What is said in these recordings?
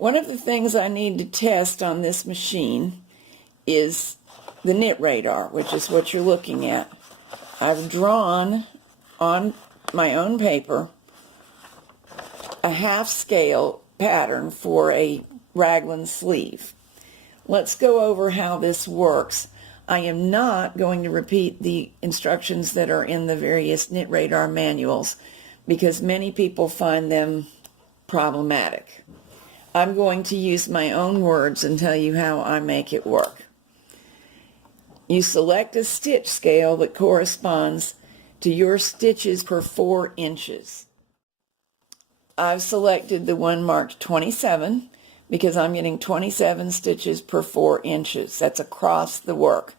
One of the things I need to test on this machine is the knit radar, which is what you're looking at. I've drawn on my own paper a half-scale pattern for a raglan sleeve. Let's go over how this works. I am not going to repeat the instructions that are in the various knit radar manuals because many people find them problematic. I'm going to use my own words and tell you how I make it work. You select a stitch scale that corresponds to your stitches per 4 inches. I've selected the one marked 27 because I'm getting 27 stitches per 4 inches. That's across the work.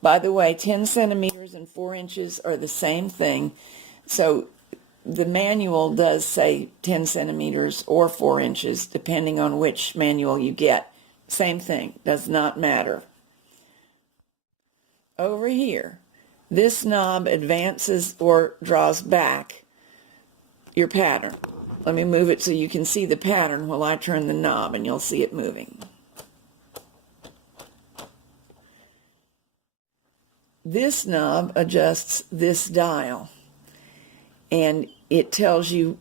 By the way, 10 centimeters and 4 inches are the same thing, so the manual does say 10 centimeters or 4 inches, depending on which manual you get. Same thing, does not matter. Over here, this knob advances or draws back your pattern. Let me move it so you can see the pattern while I turn the knob, and you'll see it moving. This knob adjusts this dial, and it tells you,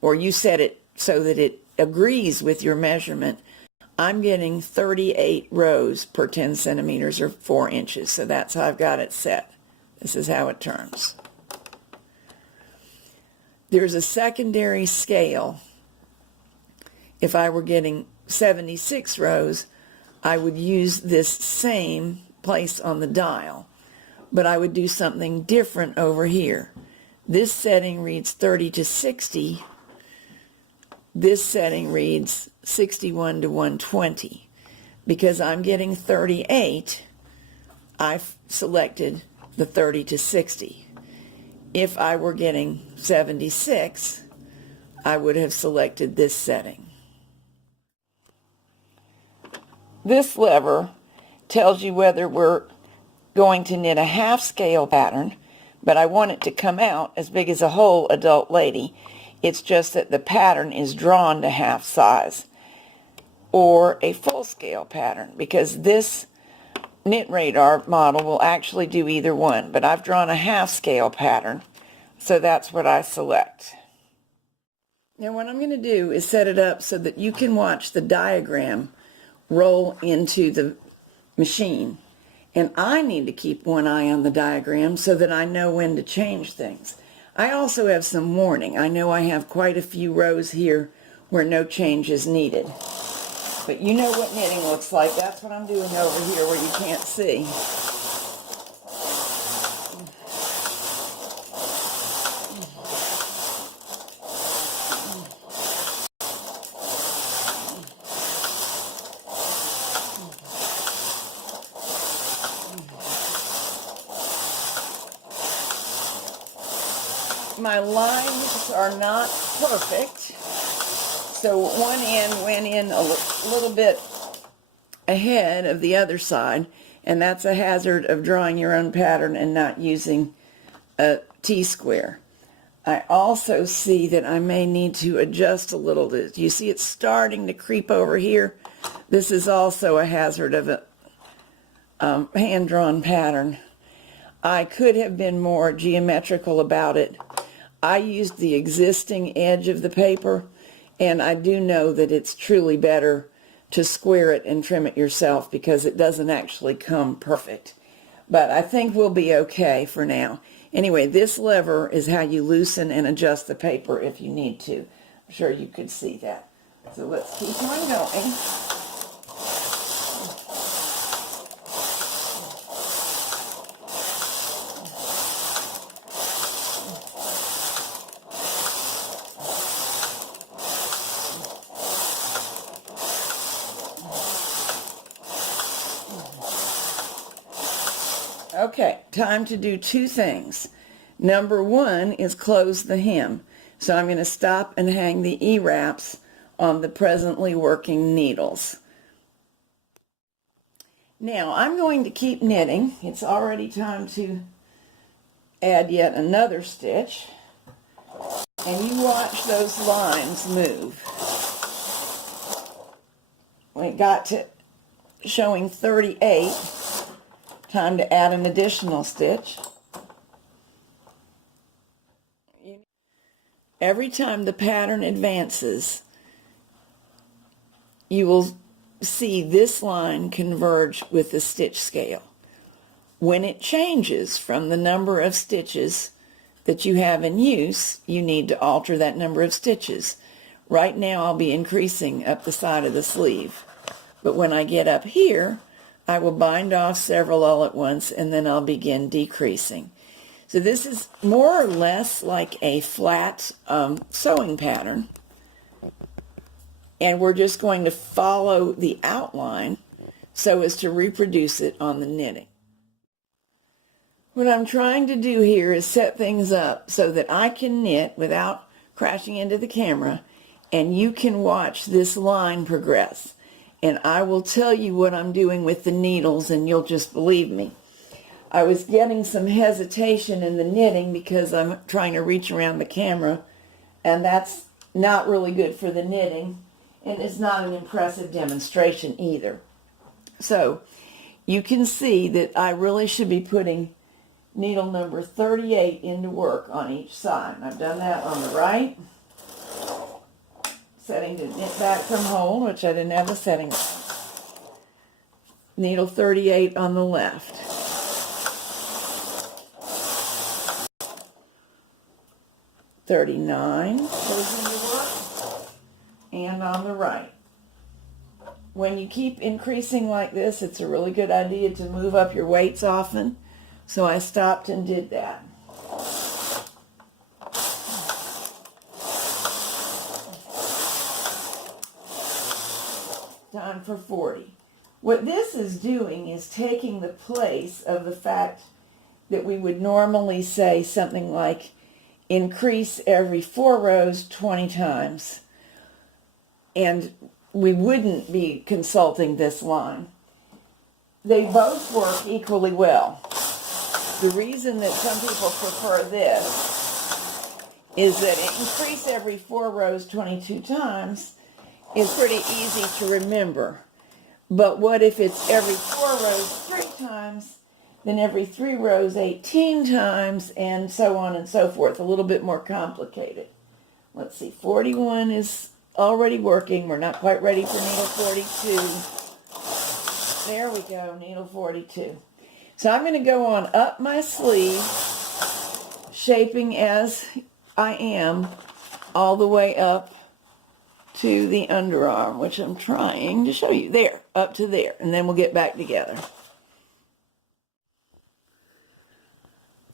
or you set it so that it agrees with your measurement. I'm getting 38 rows per 10 centimeters or 4 inches, so that's how I've got it set. This is how it turns. There's a secondary scale. If I were getting 76 rows, I would use this same place on the dial, but I would do something different over here. This setting reads 30 to 60. This setting reads 61 to 120. Because I'm getting 38, I've selected the 30 to 60. If I were getting 76, I would have selected this setting. This lever tells you whether we're going to knit a half scale pattern, but I want it to come out as big as a whole adult lady. It's just that the pattern is drawn to half size, or a full scale pattern, because this knit radar model will actually do either one, but I've drawn a half scale pattern, so that's what I select. Now what I'm going to do is set it up so that you can watch the diagram roll into the machine. And I need to keep one eye on the diagram so that I know when to change things. I also have some warning. I know I have quite a few rows here where no change is needed. But you know what knitting looks like. That's what I'm doing over here where you can't see. My lines are not perfect, so one end went in a little bit ahead of the other side, and that's a hazard of drawing your own pattern and not using a T-square. I also see that I may need to adjust a little. You see it's starting to creep over here. This is also a hazard of a hand-drawn pattern. I could have been more geometrical about it. I used the existing edge of the paper, and I do know that it's truly better to square it and trim it yourself because it doesn't actually come perfect. But I think we'll be okay for now. Anyway, this lever is how you loosen and adjust the paper if you need to. I'm sure you could see that. So let's keep on going. Okay, time to do two things. Number one is close the hem. So I'm going to stop and hang the E-wraps on the presently working needles. Now I'm going to keep knitting. It's already time to add yet another stitch. And you watch those lines move. when it got to showing 38, time to add an additional stitch. Every time the pattern advances, you will see this line converge with the stitch scale. When it changes from the number of stitches that you have in use, you need to alter that number of stitches. Right now I'll be increasing up the side of the sleeve, but when I get up here, I will bind off several all at once and then I'll begin decreasing. So this is more or less like a flat sewing pattern, and we're just going to follow the outline so as to reproduce it on the knitting. What I'm trying to do here is set things up so that I can knit without crashing into the camera, and you can watch this line progress. And I will tell you what I'm doing with the needles, and you'll just believe me. I was getting some hesitation in the knitting because I'm trying to reach around the camera, and that's not really good for the knitting, and it's not an impressive demonstration either. So you can see that I really should be putting needle number 38 into work on each side. And I've done that on the right, setting to knit back from hole, which I didn't have the setting. Needle 38 on the left. $39 goes into work, and on the right. When you keep increasing like this, it's a really good idea to move up your weights often, so I stopped and did that. Time for 40. What this is doing is taking the place of the fact that we would normally say something like increase every 4 rows 20 times, and we wouldn't be consulting this line. They both work equally well. The reason that some people prefer this is that increase every 4 rows 22 times is pretty easy to remember. But what if it's every 4 rows 3 times, then every 3 rows 18 times, and so on and so forth. A little bit more complicated. Let's see, 41 is already working. We're not quite ready for needle 42. There we go, needle 42. So I'm going to go on up my sleeve, shaping as I am, all the way up to the underarm, which I'm trying to show you. There, up to there, and then we'll get back together.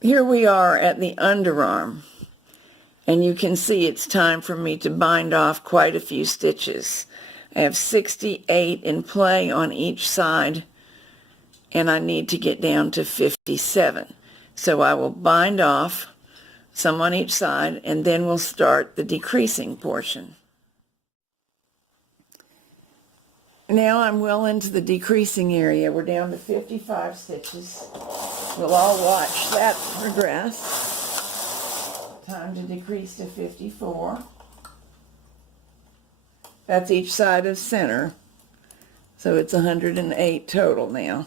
Here we are at the underarm, and you can see it's time for me to bind off quite a few stitches. I have 68 in play on each side, and I need to get down to 57. So I will bind off some on each side, and then we'll start the decreasing portion. Now I'm well into the decreasing area. We're down to 55 stitches. We'll all watch that progress. Time to decrease to 54. That's each side of center. So it's 108 total now.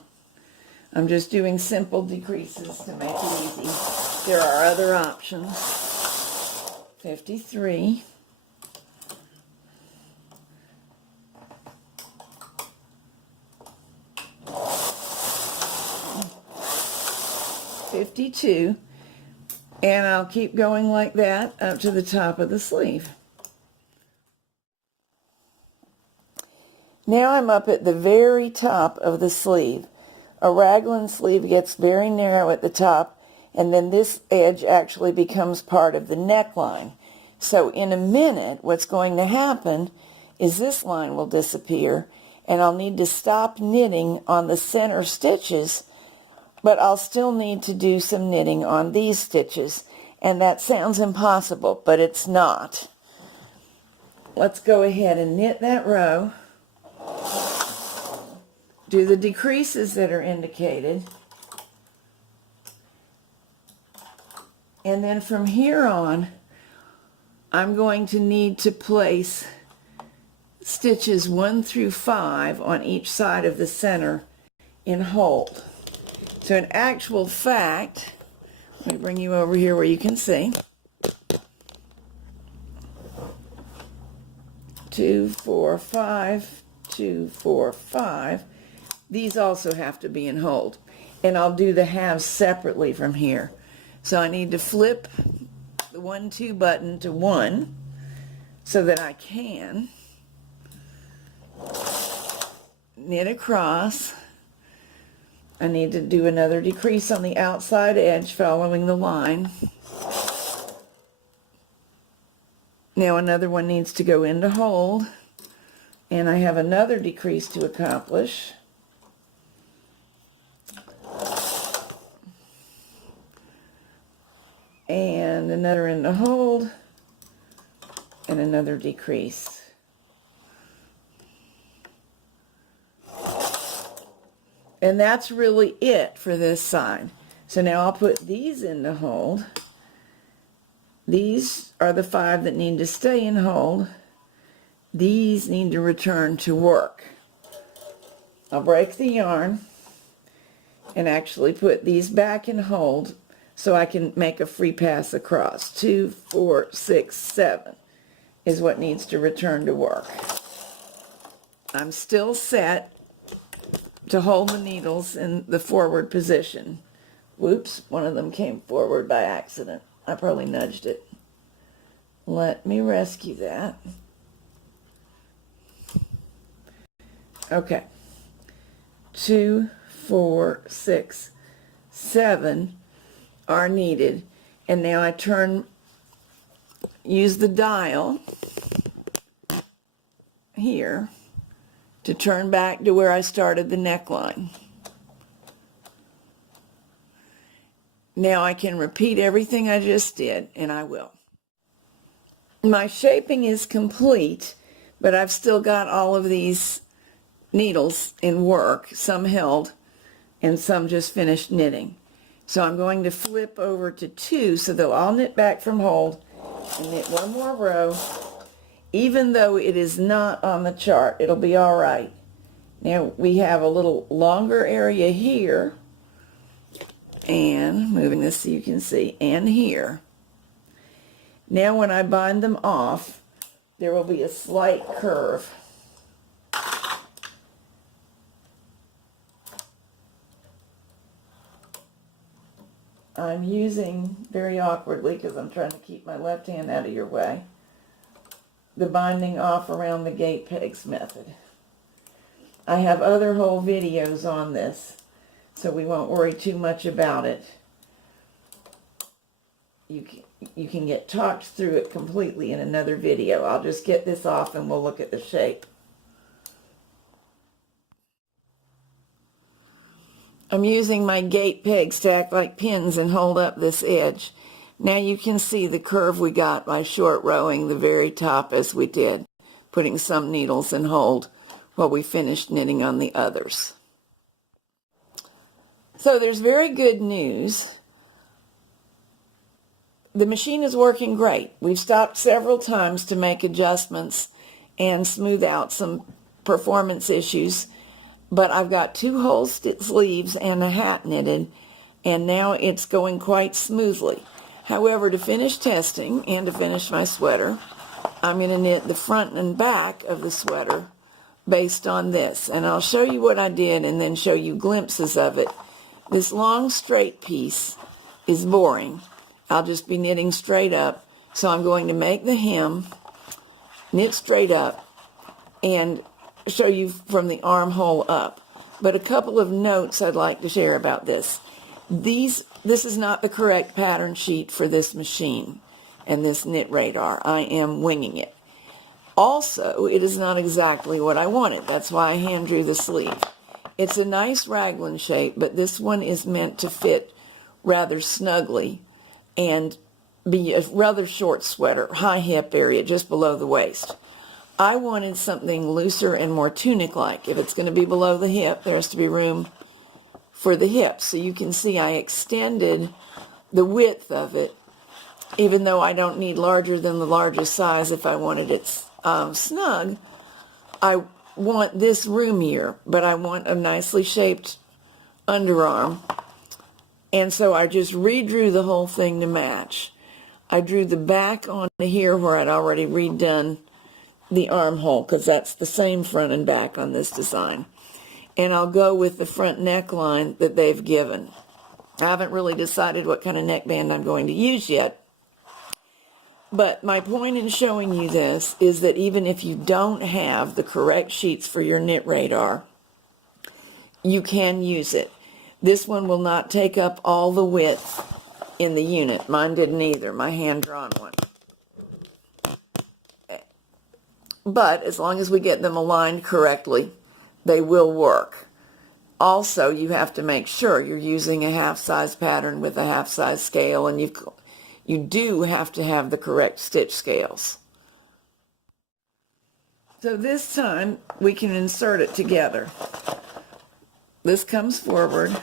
I'm just doing simple decreases to make it easy. There are other options. 53. 52, and I'll keep going like that up to the top of the sleeve. Now I'm up at the very top of the sleeve. A raglan sleeve gets very narrow at the top, and then this edge actually becomes part of the neckline. So in a minute, what's going to happen is this line will disappear, and I'll need to stop knitting on the center stitches, but I'll still need to do some knitting on these stitches, and that sounds impossible, but it's not. Let's go ahead and knit that row, do the decreases that are indicated, and then from here on I'm going to need to place stitches 1 through 5 on each side of the center in hold. So in actual fact, let me bring you over here where you can see. 2, 4, 5, 2, 4, 5. These also have to be in hold. And I'll do the halves separately from here. So I need to flip the 1, 2 button to 1 so that I can knit across. I need to do another decrease on the outside edge following the line. Now another one needs to go into hold, and I have another decrease to accomplish. And another into hold, and another decrease. And that's really it for this side. So now I'll put these into hold. These are the 5 that need to stay in hold. These need to return to work. I'll break the yarn and actually put these back in hold so I can make a free pass across. 2, 4, 6, 7 is what needs to return to work. I'm still set to hold the needles in the forward position. Whoops, one of them came forward by accident. I probably nudged it. Let me rescue that. Okay. 2, 4, 6, 7 are needed. And now I use the dial here to turn back to where I started the neckline. Now I can repeat everything I just did, and I will. My shaping is complete, but I've still got all of these needles in work, some held and some just finished knitting. So I'm going to flip over to 2 so they'll all knit back from hold and knit one more row. Even though it is not on the chart, it'll be all right. Now we have a little longer area here, and moving this so you can see, and here. Now when I bind them off, there will be a slight curve. I'm using, very awkwardly because I'm trying to keep my left hand out of your way, the binding off around the gate pegs method. I have other whole videos on this, so we won't worry too much about it. You can get talked through it completely in another video. I'll just get this off and we'll look at the shape. I'm using my gate pegs to act like pins and hold up this edge. Now you can see the curve we got by short rowing the very top as we did, putting some needles in hold while we finished knitting on the others. So there's very good news. The machine is working great. We've stopped several times to make adjustments and smooth out some performance issues, but I've got 2 whole sleeves and a hat knitted, and now it's going quite smoothly. However, to finish testing and to finish my sweater, I'm going to knit the front and back of the sweater based on this, and I'll show you what I did and then show you glimpses of it. This long straight piece is boring. I'll just be knitting straight up, so I'm going to make the hem, knit straight up, and show you from the armhole up. But a couple of notes I'd like to share about this. This is not the correct pattern sheet for this machine and this knit radar. I am winging it. Also, it is not exactly what I wanted. That's why I hand drew the sleeve. It's a nice raglan shape, but this one is meant to fit rather snugly and be a rather short sweater, high hip area, just below the waist. I wanted something looser and more tunic-like. If it's going to be below the hip, there has to be room for the hips. So you can see I extended the width of it, even though I don't need larger than the largest size if I wanted it snug. I want this roomier, but I want a nicely shaped underarm. And so I just redrew the whole thing to match. I drew the back on here where I'd already redone the armhole, because that's the same front and back on this design. And I'll go with the front neckline that they've given. I haven't really decided what kind of neckband I'm going to use yet. But my point in showing you this is that even if you don't have the correct sheets for your knit radar, you can use it. This one will not take up all the width in the unit. Mine didn't either, my hand-drawn one. But as long as we get them aligned correctly, they will work. Also, you have to make sure you're using a half-size pattern with a half-size scale, and you do have to have the correct stitch scales. So this time, we can insert it together. This comes forward,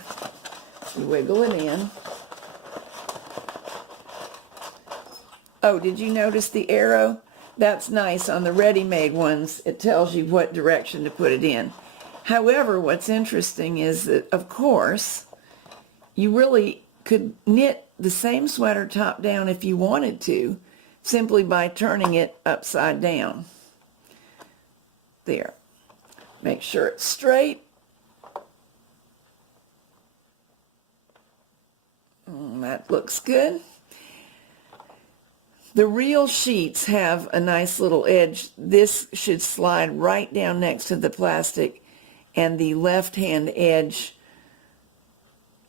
you wiggle it in. Oh, did you notice the arrow? That's nice. On the ready-made ones, it tells you what direction to put it in. However, what's interesting is that, of course, you really could knit the same sweater top down if you wanted to, simply by turning it upside down. There. Make sure it's straight. That looks good. The real sheets have a nice little edge. This should slide right down next to the plastic, and the left-hand edge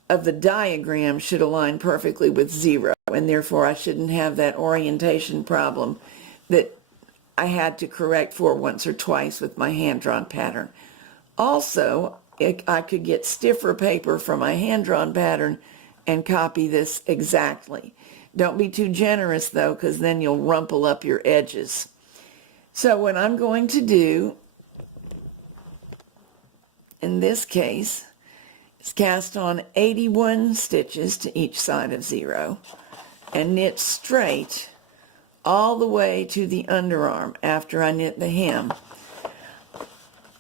of the diagram should align perfectly with 0, and therefore I shouldn't have that orientation problem that I had to correct for once or twice with my hand-drawn pattern. Also, I could get stiffer paper from my hand-drawn pattern and copy this exactly. Don't be too generous, though, because then you'll rumple up your edges. So what I'm going to do, in this case, is cast on 81 stitches to each side of 0 and knit straight all the way to the underarm after I knit the hem.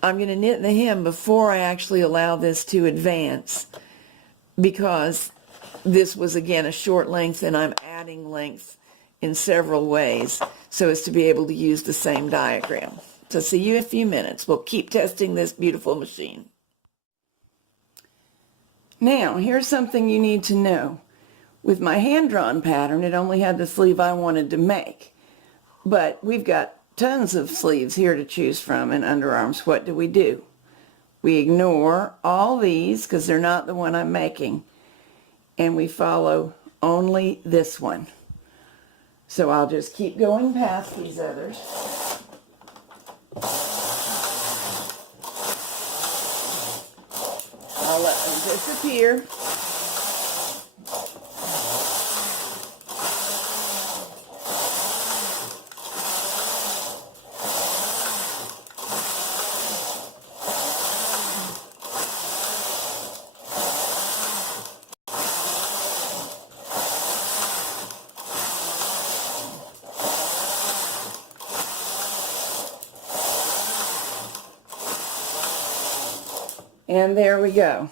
I'm going to knit the hem before I actually allow this to advance, because this was, again, a short length, and I'm adding length in several ways so as to be able to use the same diagram. So see you in a few minutes. We'll keep testing this beautiful machine. Now, here's something you need to know. With my hand-drawn pattern, it only had the sleeve I wanted to make. But we've got tons of sleeves here to choose from and underarms. What do? We ignore all these because they're not the one I'm making, and we follow only this one. So I'll just keep going past these others. I'll let them disappear. And there we go.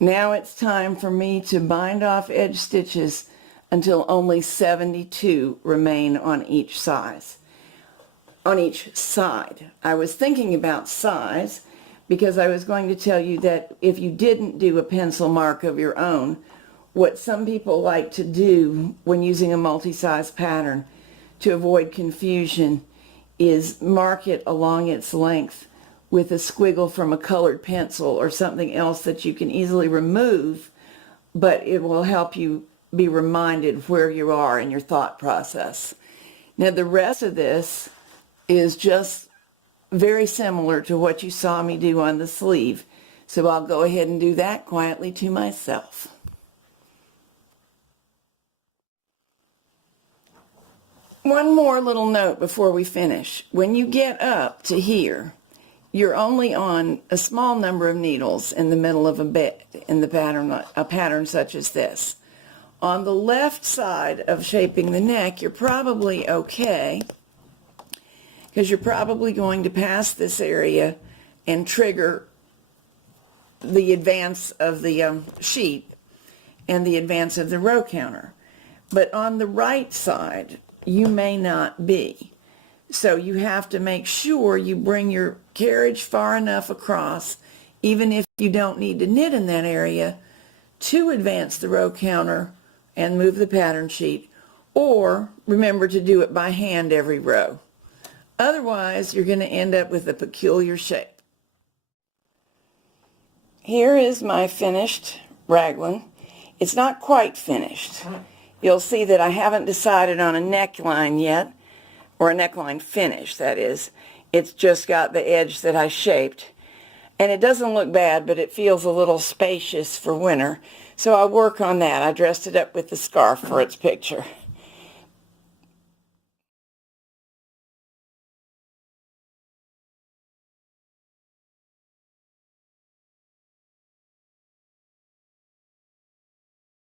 Now it's time for me to bind off edge stitches until only 72 remain on each side. I was thinking about size because I was going to tell you that if you didn't do a pencil mark of your own, what some people like to do when using a multi-size pattern to avoid confusion is mark it along its length with a squiggle from a colored pencil or something else that you can easily remove, but it will help you be reminded where you are in your thought process. Now the rest of this is just very similar to what you saw me do on the sleeve, so I'll go ahead and do that quietly to myself. One more little note before we finish. When you get up to here, you're only on a small number of needles in the middle of a bed in the pattern, a pattern such as this. On the left side of shaping the neck, you're probably okay, because you're probably going to pass this area and trigger the advance of the sheet and the advance of the row counter. But on the right side, you may not be. So you have to make sure you bring your carriage far enough across, even if you don't need to knit in that area, to advance the row counter and move the pattern sheet, or remember to do it by hand every row. Otherwise, you're going to end up with a peculiar shape. Here is my finished raglan. It's not quite finished. You'll see that I haven't decided on a neckline yet, or a neckline finish, that is. It's just got the edge that I shaped. And it doesn't look bad, but it feels a little spacious for winter. So I'll work on that. I dressed it up with the scarf for its picture.